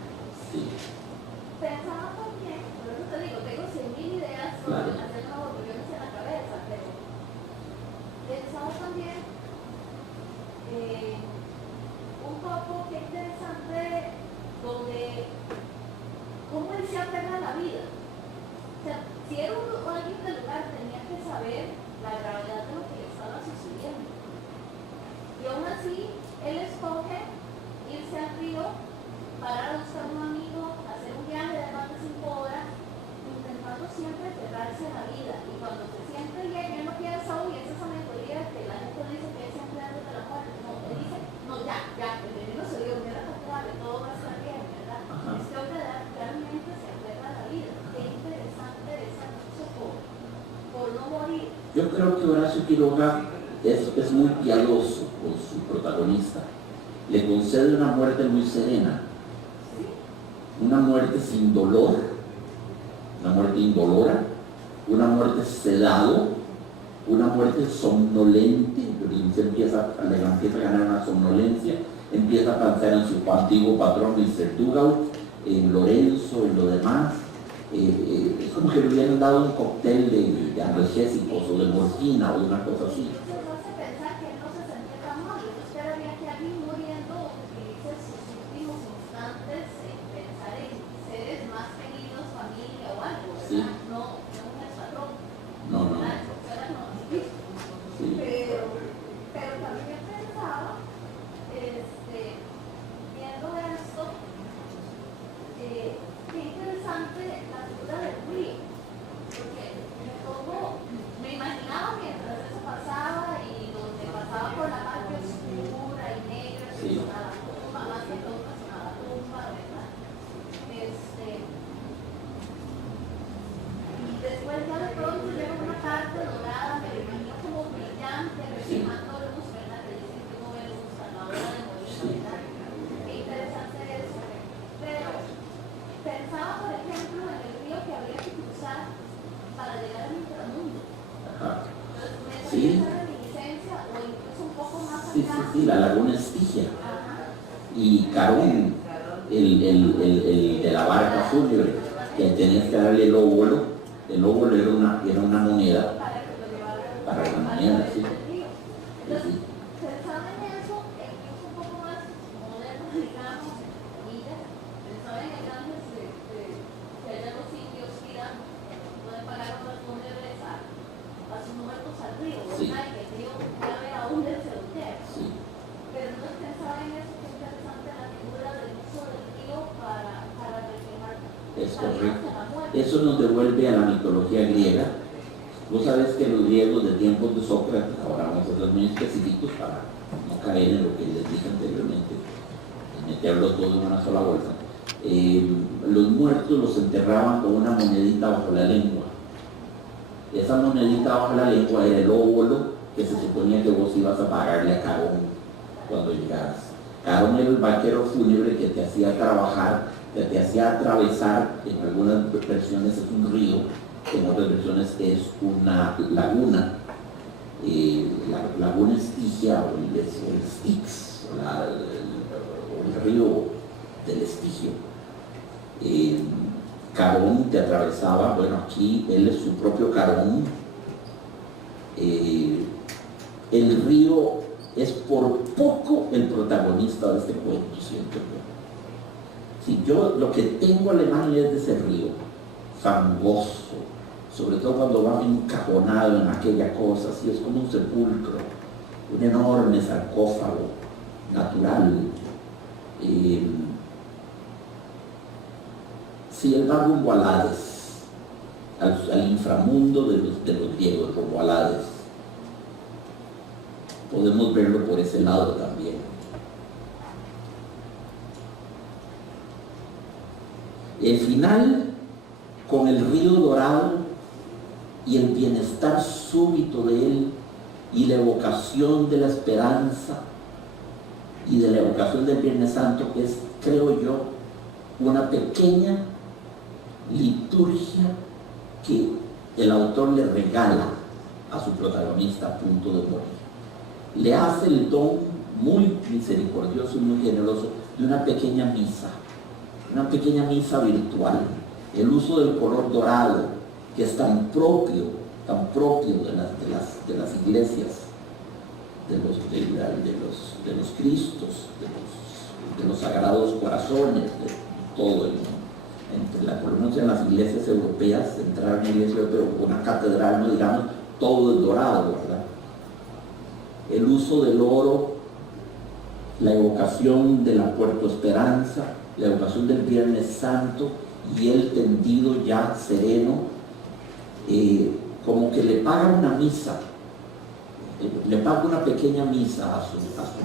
Sí. Pensaba también, por eso te digo, tengo 100.000 ideas Claro. sobre hacer una borbollona en la cabeza, pero pensaba también un poco que parar a buscar un amigo, hacer un viaje de más de 5 horas, intentando siempre pegarse a la vida. Y cuando se siente bien, él no piensa, uy, es esa mentalidad que la gente dice que es siempre antes de la muerte. No, él dice, no, ya, el veneno se dio, mira contrario, todo va a estar bien, ¿verdad? Ajá. Este hombre realmente se aferra a la vida. Qué interesante esa lucha por no morir. Yo creo que Horacio Quiroga es muy piadoso con su protagonista. Le concede una muerte muy serena, una muerte sin dolor, una muerte indolora, una muerte sedado, una muerte somnolente. Se empieza a ganar una somnolencia, empieza a pensar en su antiguo patrón, Mr. Dugal, en Lorenzo, en lo demás. Es como que le hubieran dado un cóctel de analgésicos o de morfina o de una cosa así. Eso nos hace pensar que él no se sentía tan mal. Yo esperaría que alguien muriendo utilice sus últimos instantes en pensar en seres más queridos, familia o algo, ¿verdad? Sí. No un espadrón. No. ¿Verdad? Era no, sí. Sí. Pero también pensaba, viendo esto, qué interesante la figura del río, porque me imaginaba mientras eso pasaba y donde pasaba por la parte oscura y negra, que Sí. sonaba la tumba, más que todo sonaba la tumba, ¿verdad? Y después ya de pronto llega una parte dorada, me lo imagino como brillante, reflejando luz, ¿verdad? Que dicen que uno ve luz a la hora de morir, ¿verdad? Qué interesante eso. Pero pensaba, por ejemplo, en el río que habría que cruzar para llegar al inframundo. Ajá. Entonces, me Sí. esa reminiscencia, o incluso un poco más allá. Sí, la laguna Estigia. Ajá. Y Carón, el de la barca fúnebre, que tenías que darle el óvulo. El óvulo era una moneda Para que lo llevaran para la moneda, sí. del río. Entonces, Sí. pensaba en eso, incluso un poco más moderno, digamos, comillas, pensaba en el grandes que allá los indios tiran, pueden pagar otras fúnebres a sus muertos al río, ¿verdad? Sí. Y que el río cabe a un del ceutero. Sí. Pero no pensaba en eso, que es interesante la figura del uso del río para reflejar Es esa vida correcto. hacia la muerte. Eso nos devuelve a la mitología griega. Vos sabés que los griegos de tiempos de Sócrates, ahora vamos a ser muy específicos para no caer en lo que les dije anteriormente, y meterlos todos en una sola bolsa. Los muertos los enterraban con una monedita bajo la lengua. Esa monedita bajo la lengua era el óvulo que se suponía que vos ibas a pagarle a Carón cuando llegaras. Carón era el vaquero fúnebre que te hacía trabajar, que te hacía atravesar, en algunas versiones es un río, en otras versiones es una laguna. La laguna Estigia o el Styx, o el río del Estigio. Carón te atravesaba, bueno, aquí él es su propio Carón. El río es por poco el protagonista de este cuento, siento yo. Si yo lo que tengo a la imagen es de ese río, fangoso, sobre todo cuando va encajonado en aquella cosa, así es como un sepulcro, un enorme sarcófago natural. Si él va rumbo al Hades, al inframundo de los griegos, rumbo al Hades, podemos verlo por ese lado también. El final, con el río dorado y el bienestar súbito de él y la evocación de la esperanza y de la evocación del Viernes Santo, que es, creo yo, una pequeña liturgia que el autor le regala a su protagonista a punto de morir. Le hace el don muy misericordioso y muy generoso de una pequeña misa virtual, el uso del color dorado, que es tan propio de las iglesias, de los Cristos, de los sagrados corazones, de todo el mundo. Por lo menos en las iglesias europeas, entrar en una iglesia europea o una catedral, no digamos, todo es dorado, ¿verdad? El uso del oro la evocación de la Puerto Esperanza, la evocación del Viernes Santo y él tendido ya sereno, como que le paga una misa, le paga una pequeña misa a su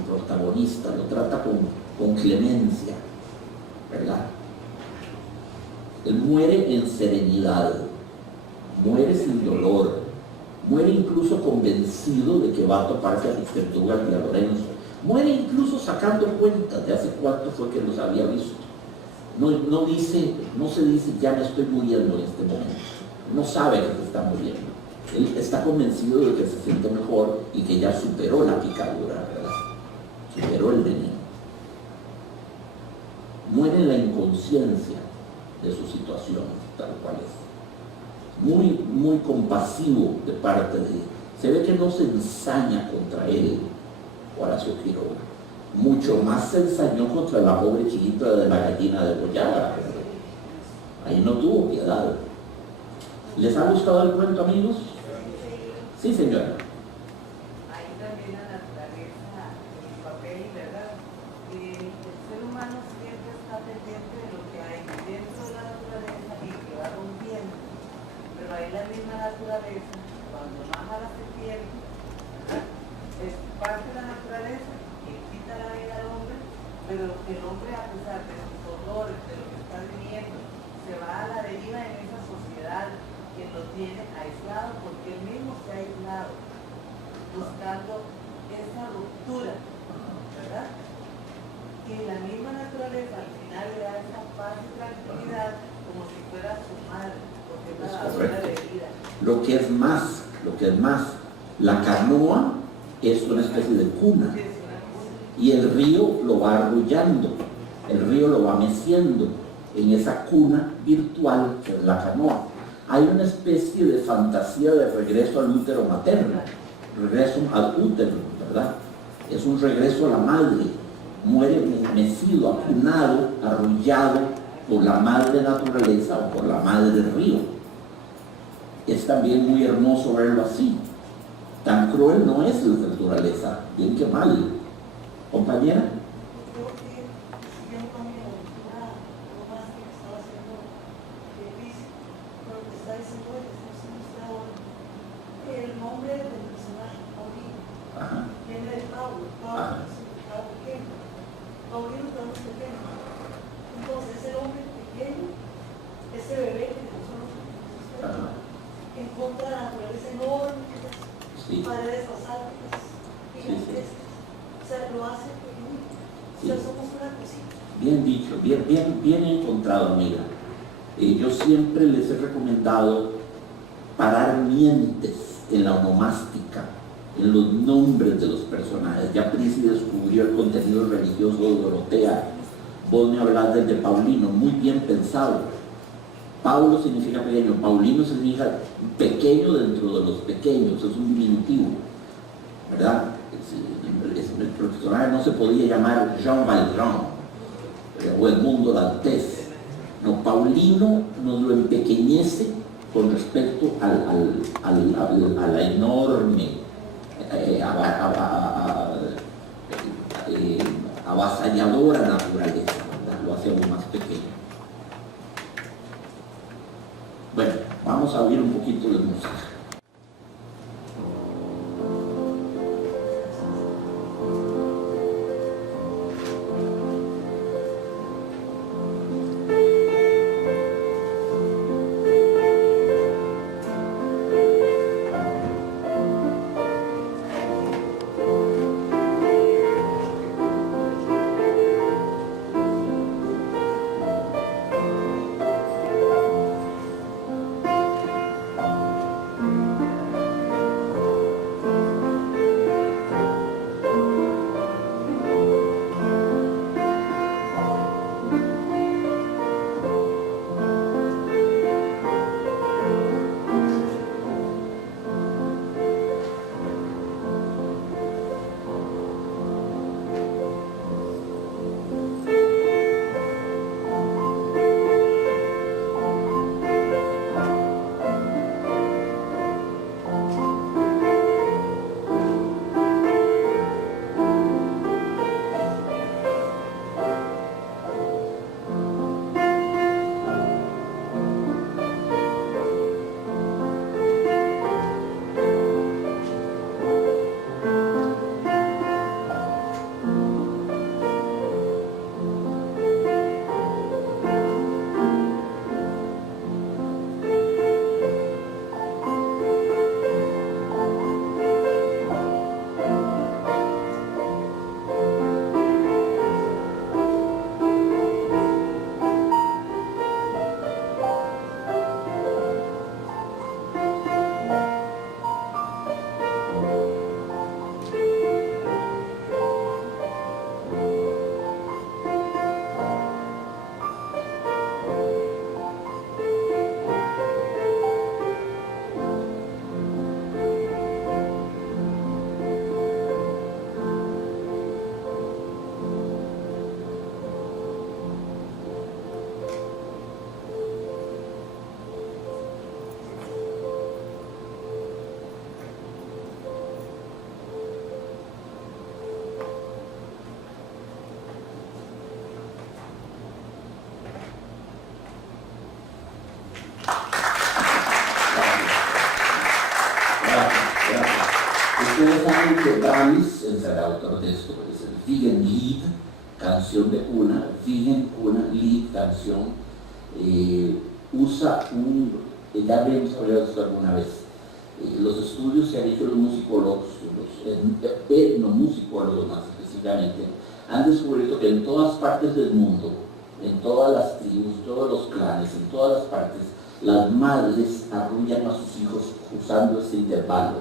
protagonista, lo trata con clemencia, ¿verdad? Él muere en serenidad, muere sin dolor, muere incluso convencido de que va a toparse a Mixtetugal y a Lorenzo, muere incluso sacando cuentas de hace cuánto fue que los había visto. No se dice ya me estoy muriendo en este momento, no sabe que se está muriendo, él está convencido de que se siente mejor y que ya superó la picadura, ¿verdad? Superó el veneno. Muere en la inconsciencia de su situación, tal cual es. Muy, muy compasivo de parte de él. Se ve que no se ensaña contra él, Horacio Quiroga. Mucho más se ensañó contra la pobre chiquita de la gallina de Boyára. Ahí no tuvo piedad. ¿Les ha gustado el cuento, amigos? Sí, señora. Ahí también la naturaleza, el papel, ¿verdad? El ser humano siempre está pendiente de lo que hay dentro de la naturaleza y que va rompiendo. Pero ahí la misma naturaleza, cuando baja la serpiente, ¿verdad? Es parte de la naturaleza que quita la vida al hombre, pero que el hombre, a pesar de sus horrores, de lo que está viviendo, se va a la deriva en esa sociedad que lo tiene aislado porque él mismo se ha aislado, buscando esa ruptura, ¿verdad? Y la misma naturaleza al final le da esa paz y tranquilidad como si fuera su madre, porque es la dadora de vida. Lo que es más, la canoa es una especie de cuna y el río lo va arrullando, el río lo va meciendo en esa cuna virtual que es la canoa. Hay una especie de fantasía de regreso al útero materno, regreso al útero, ¿verdad? Es un regreso a la madre, muere mecido, acunado, arrullado por la madre naturaleza o por la madre río. Es también muy hermoso verlo así. Tan cruel no es la naturaleza, bien que mal. Compañera. Creo que siguiendo con mi lectura, lo más que estaba haciendo difícil, con lo que está diciendo el ahora, el nombre del personaje, Paulino, viene de Pablo, Pablo significaba pequeño, Paulino estamos pequeño. Entonces el hombre pequeño, ese bebé que nosotros en contra de la naturaleza enorme, paredes basálticas, gigantescas. O sea, lo hace pequeño. O sea, somos una cosita. Bien dicho, bien encontrado, amiga. Yo siempre les he recomendado parar mientes en la onomástica, en los nombres de los personajes. Ya Prisi descubrió el contenido religioso de Dorotea. Vos me hablás del de Paulino, muy bien pensado. Paulo significa pequeño, Paulino significa pequeño dentro de los pequeños, es un diminutivo, ¿verdad? El personaje no se podía llamar Jean Valjean o Edmundo Dantes. No, Paulino nos lo empequeñece con respecto a la enorme, avasalladora naturaleza, ¿verdad? Lo hace aún más pequeño. Bueno, vamos a oír un poquito de música. Heinrich Brahms es el autor de esto, es el Wiegenlied, canción de cuna, Wiegen, cuna, Lied, canción. Usa ya habíamos hablado de esto alguna vez, los estudios que han hecho los musicólogos, los etnomusicólogos más específicamente, han descubierto que en todas partes del mundo, en todas las tribus, todos los clanes, en todas las partes, las madres arrullan a sus hijos usando este intervalo,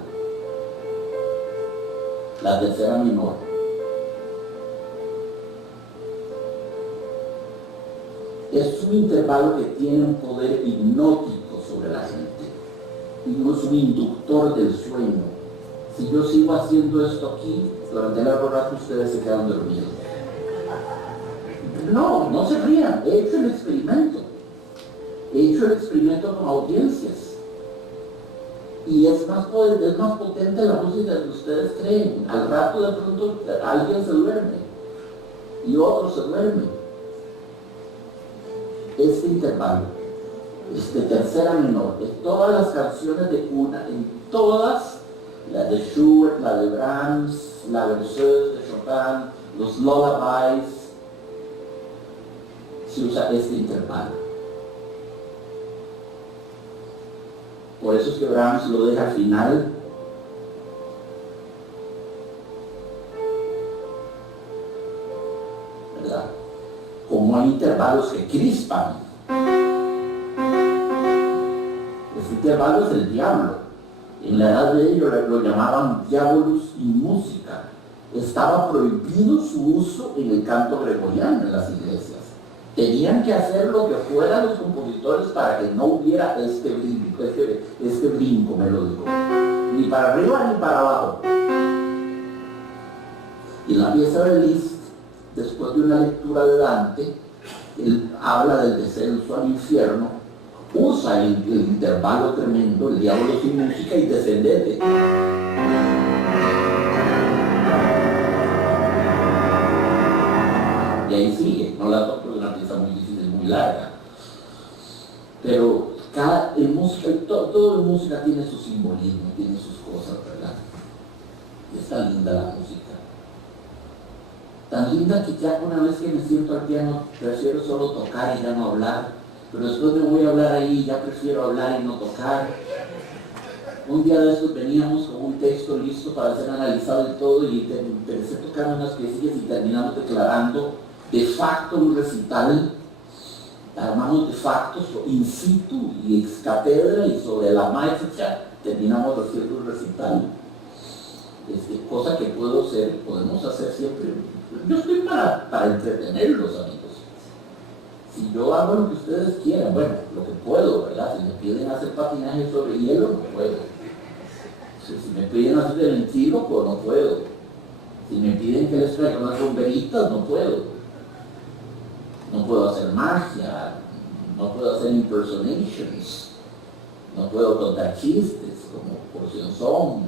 la tercera menor. Es un intervalo que tiene un poder hipnótico sobre la gente, y no es un inductor del sueño. Si yo sigo haciendo esto aquí, durante largo rato ustedes se quedan dormidos. No se rían, he hecho el experimento. He hecho el experimento con audiencias. Y es más potente la música de que ustedes creen. Al rato de pronto alguien se duerme y otro se duerme. Este intervalo, tercera menor, en todas las canciones de cuna, en todas, la de Schubert, la de Brahms, la Berceuse de Chopin, los lullabies, se usa este intervalo. Por eso es que Brahms lo deja al final. ¿Verdad? Como hay intervalos que crispan. Este intervalo es el diablo. En la edad de ellos lo llamaban diabolus in música. Estaba prohibido su uso en el canto gregoriano en las iglesias. Tenían que hacer lo que fueran los compositores para que no hubiera este brinco melódico, ni para arriba ni para abajo. Y la pieza de Liszt, después de una lectura de Dante, él habla del descenso al infierno, usa el intervalo tremendo, el diablo sin música y descendete. Y ahí sigue, no la toco, es una pieza muy difícil, muy larga. Pero todo en música tiene su simbolismo, tiene sus cosas, ¿verdad? Y está linda la música. Tan linda que ya una vez que me siento al piano, prefiero solo tocar y ya no hablar. Pero después me voy a hablar ahí, ya prefiero hablar y no tocar. Un día de estos veníamos con un texto listo para ser analizado y todo, y empecé a tocar unas piecillas y terminamos declarando de facto un recital. Armamos de facto in situ y ex cátedra, y sobre la marcha terminamos haciendo un recital. Cosa que podemos hacer siempre. Yo estoy para entretenerlos, amigos. Si yo hago lo que ustedes quieran, bueno, lo que puedo, ¿verdad? Si me piden hacer patinaje sobre hielo, no puedo. Si me piden hacer el ventríloco, no puedo. Si me piden que les traiga unas bomberitas, no puedo. No puedo hacer magia, no puedo hacer impersonations, no puedo contar chistes como Porción Son.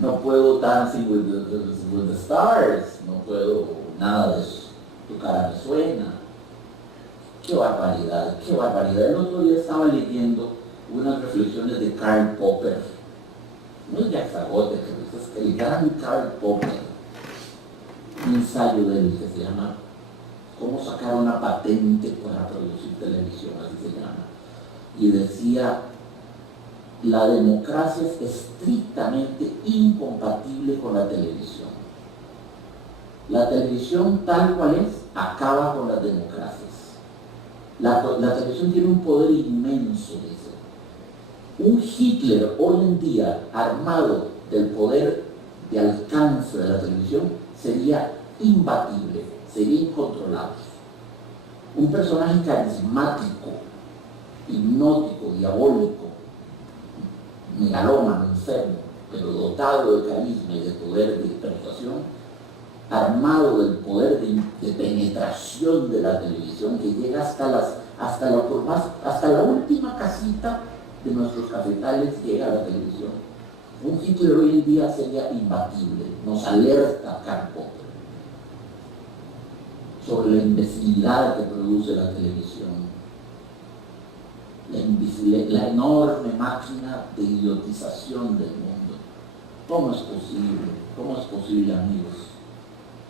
No puedo dancing with the stars, no puedo nada de eso. Tu cara me suena. Qué barbaridad, qué barbaridad. El otro día estaba leyendo unas reflexiones de Karl Popper. No es Jacques Agote, es el gran Karl Popper. Un ensayo de él que se llama ¿Cómo sacar una patente para producir televisión? Así se llama. Y decía, la democracia es estrictamente incompatible con la televisión. La televisión tal cual es, acaba con las democracias. La televisión tiene un poder inmenso, dice. Un Hitler hoy en día, armado del poder de alcance de la televisión, sería imbatible, sería incontrolable. Un personaje carismático, hipnótico, diabólico, megalómano, enfermo, pero dotado de carisma y de poder de persuasión, armado del poder de penetración de la televisión que llega hasta la última casita de nuestros cafetales, llega a la televisión. Un Hitler hoy en día sería imbatible. Nos alerta Karl Popper sobre la imbecilidad que produce la televisión. la enorme máquina de idiotización del mundo. ¿Cómo es posible? ¿Cómo es posible, amigos?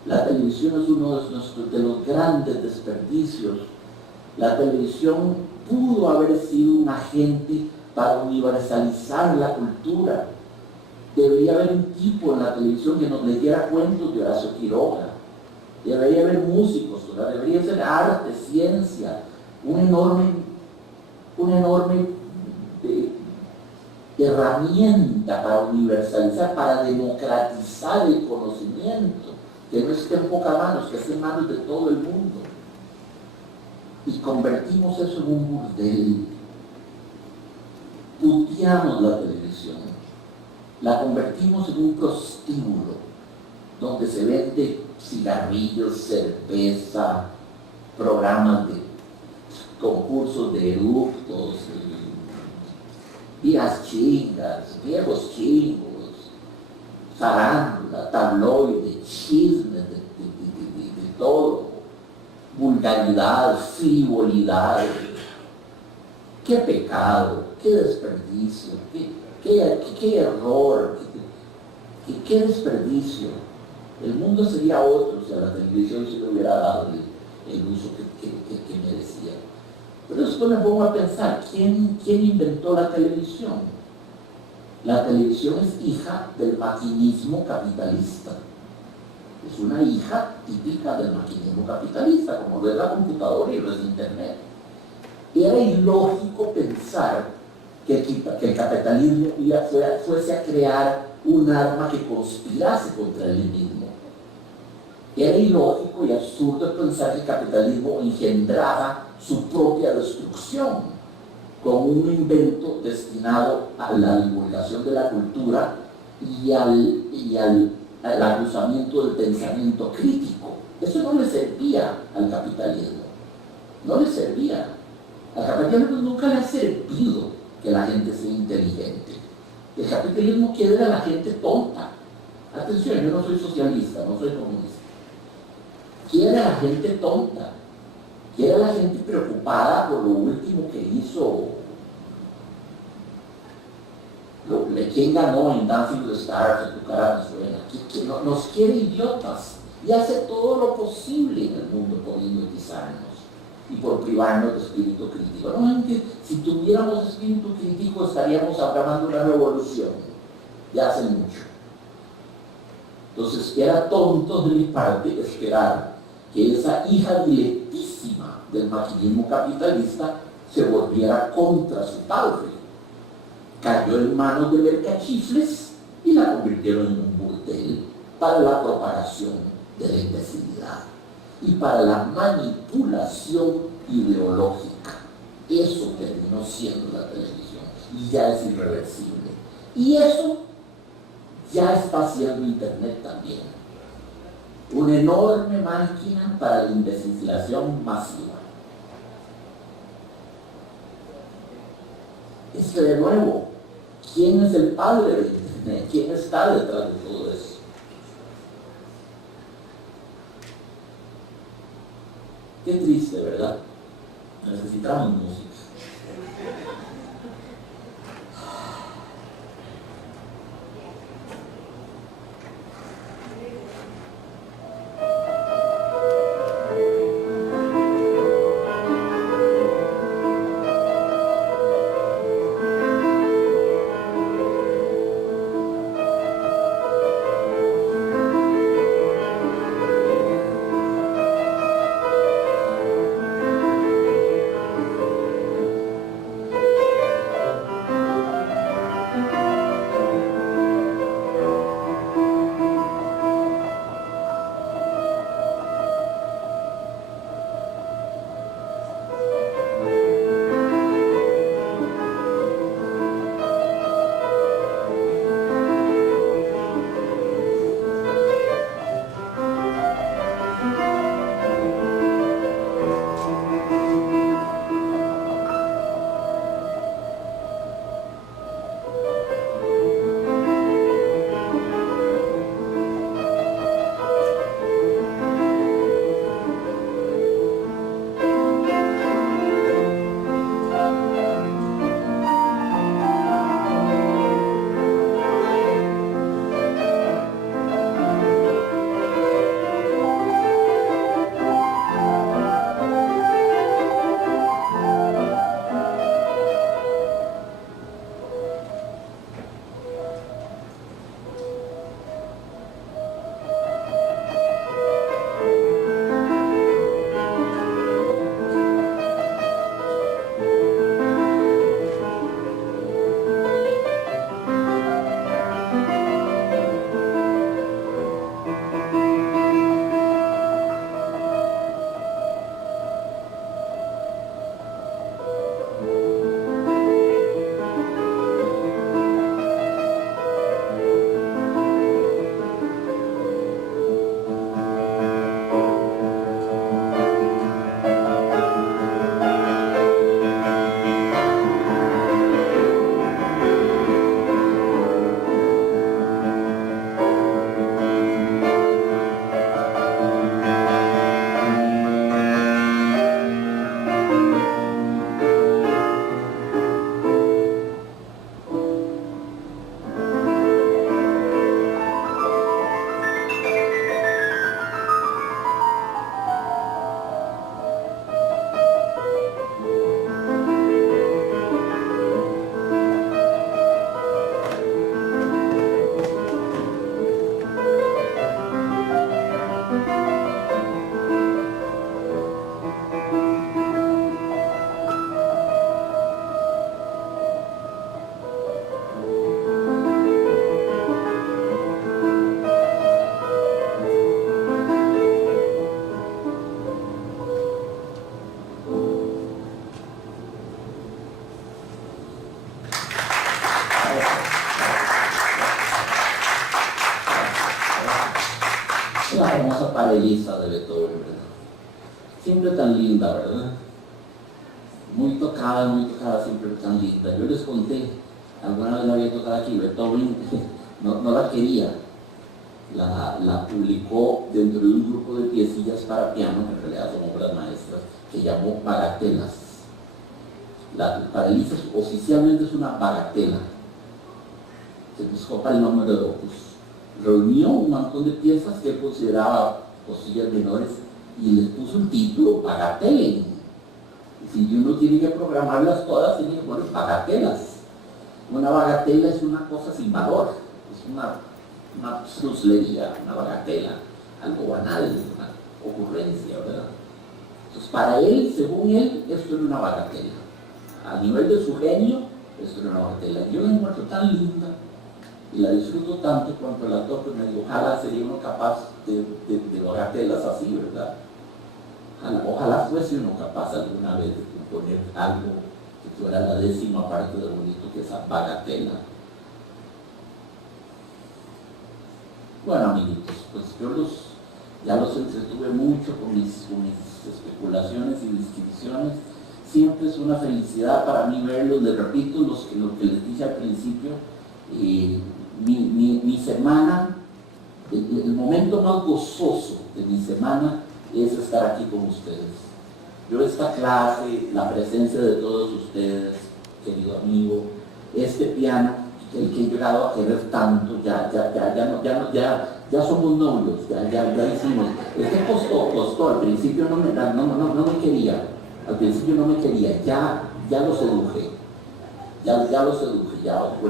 La televisión es uno de los grandes desperdicios. La televisión pudo haber sido un agente para universalizar la cultura. Debería haber un tipo en la televisión que nos leyera cuentos de Horacio Quiroga. Debería haber músicos, debería ser arte, ciencia, un enorme herramienta para universalizar, para democratizar el conocimiento, que no esté en pocas manos, que esté en manos de todo el mundo. Y convertimos eso en un burdel. Puteamos la televisión, la convertimos en un prostíbulo, donde se vende cigarrillos, cerveza, programas de concursos de eructos, viejas chingas, viejos chingos, farándula, tabloide, chismes de todo, vulgaridad, frivolidad. Qué pecado, qué desperdicio, qué error, qué desperdicio. El mundo sería otro si a la televisión se le hubiera dado el uso que merecía. Pero después me pongo a pensar, ¿quién inventó la televisión? La televisión es hija del maquinismo capitalista. Es una hija típica del maquinismo capitalista, como lo es la computadora y lo es Internet. Era ilógico pensar que el capitalismo fuese a crear un arma que conspirase contra él mismo. Era ilógico y absurdo pensar que el capitalismo engendraba su propia destrucción con un invento destinado a la divulgación de la cultura y al acusamiento del pensamiento crítico. Eso no le servía al capitalismo, no le servía. Al capitalismo nunca le ha servido que la gente sea inteligente. El capitalismo quiere a la gente tonta. Atención, yo no soy socialista, no soy comunista. Quiere a la gente tonta. Quiere a la gente preocupada por lo último que hizo. ¿Quién ganó en Dancing with the Stars? En tu cara me suena. Nos quiere idiotas y hace todo lo posible en el mundo por idiotizarnos y por privarnos de espíritu crítico. No, es que si tuviéramos espíritu crítico estaríamos programando una revolución ya hace mucho. Entonces era tonto de mi parte esperar que esa hija directísima del maquinismo capitalista se volviera contra su padre. Cayó en manos de mercachifles y la convirtieron en un burdel para la propagación de la imbecilidad y para la manipulación ideológica. Eso terminó siendo la televisión y ya es irreversible. Y eso ya está haciendo Internet también. Una enorme máquina para la imbecilización masiva. Es que de nuevo, ¿quién es el padre de Internet? ¿Quién está detrás de todo eso? Qué triste, ¿verdad? Necesitamos música. siempre tan linda, ¿verdad? Muy tocada, siempre tan linda. Yo les conté, alguna vez la había tocado aquí, Beethoven no la quería. La publicó dentro de un grupo de piecillas para piano, que en realidad son obras maestras, que llamó Bagatelas. Para él oficialmente es una bagatela. Se buscó para el nombre de Opus. Reunió un montón de piezas que él consideraba cosillas menores y les puso un título, Bagatelle. Si uno tiene que programarlas todas, tiene que poner bagatelas. Una bagatela es una cosa sin valor, es una chuslería, una bagatela, algo banal, una ocurrencia, ¿verdad? Entonces, para él, según él, esto era una bagatela. A nivel de su genio, esto era una bagatela. Yo la encuentro tan linda y la disfruto tanto cuando la toco y me digo, ojalá sería uno capaz de bagatelas así, ¿verdad? Ojalá fuese uno capaz alguna vez de componer algo que fuera la 10ª parte de lo bonito que es esa bagatela. Bueno, amiguitos, pues yo ya los entretuve mucho con mis especulaciones y descripciones. Siempre es una felicidad para mí verlos. Les repito lo que les dije al principio. Mi semana, el momento más gozoso de mi semana es estar aquí con ustedes. Yo esta clase, la presencia de todos ustedes, querido amigo, este piano, el que he llegado a querer tanto, ya somos novios, ya hicimos. Es que costó, al principio no me quería, ya lo seduje, pues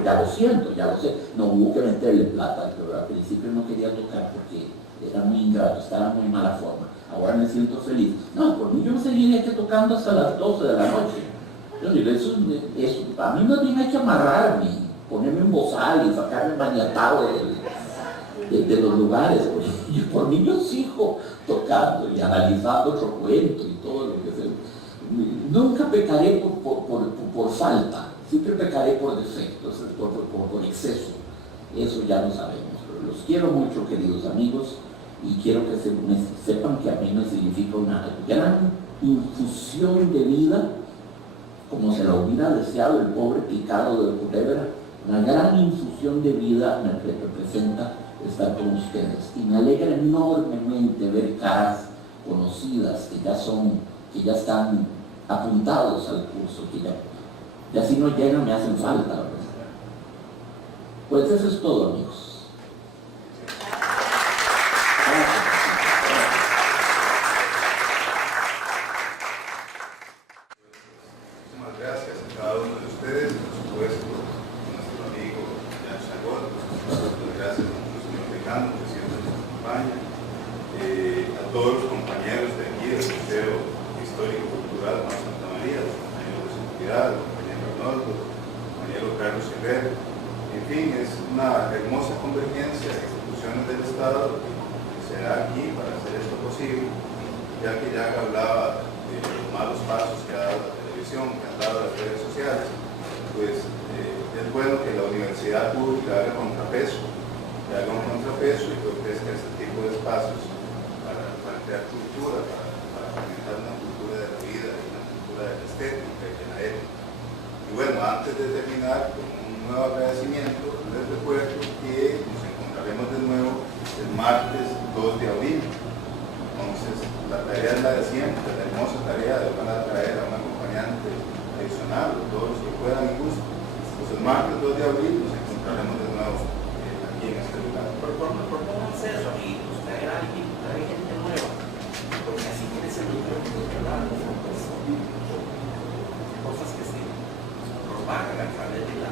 ya lo siento, ya lo sé, no hubo que meterle plata, pero al principio no quería tocar porque era muy ingrato, estaba en muy mala forma. Ahora me siento feliz. No, por mí yo seguiría aquí tocando hasta las 12 de la noche. Yo digo, eso, a mí más bien hay que amarrarme, ponerme en bozal y sacarme maniatado de los lugares. Y por mí yo sigo tocando y analizando otro cuento y todo lo que sea. Nunca pecaré por falta, siempre pecaré por defecto, por exceso. Eso ya lo sabemos. Pero los quiero mucho, queridos amigos, y quiero que sepan que a mí me significa una gran infusión de vida, como se lo hubiera deseado el pobre picado de Culebra. Una gran infusión de vida me representa estar con ustedes. Y me alegra enormemente ver caras conocidas que ya están apuntados al curso, que ya si no llegan me hacen falta, ¿verdad? Pues eso es todo, amigos. Muchísimas gracias a cada uno de ustedes, por supuesto, a nuestro amigo Jan Chagol, gracias a nuestro señor decano que siempre nos acompaña, a todos los compañeros de aquí del Museo Histórico Cultural Juan Santa María, el compañero de seguridad, el compañero Arnoldo, el compañero Carlos Herrera. En fin, es una hermosa convergencia de instituciones del Estado que se da aquí para hacer esto posible, ya que Jack hablaba de los malos pasos que ha dado la televisión, que han dado las redes sociales. Pues es bueno que la universidad pública haga un contrapeso y que ofrezca este tipo de espacios para crear cultura, para fomentar una cultura de la vida, una cultura de la estética y de la ética. Y bueno, antes de terminar con un nuevo agradecimiento, les recuerdo que nos encontraremos de nuevo el martes 2 de abril. Entonces, la tarea es la de siempre, la hermosa tarea de van a traer a un acompañante adicional, todos los que puedan y gusten. Pues el martes 2 de abril nos encontraremos de nuevo aquí en este lugar. Propónganse eso, amiguitos, traer a alguien, traer gente nueva, porque así tiene sentido hablar cosas que se propagan a través de la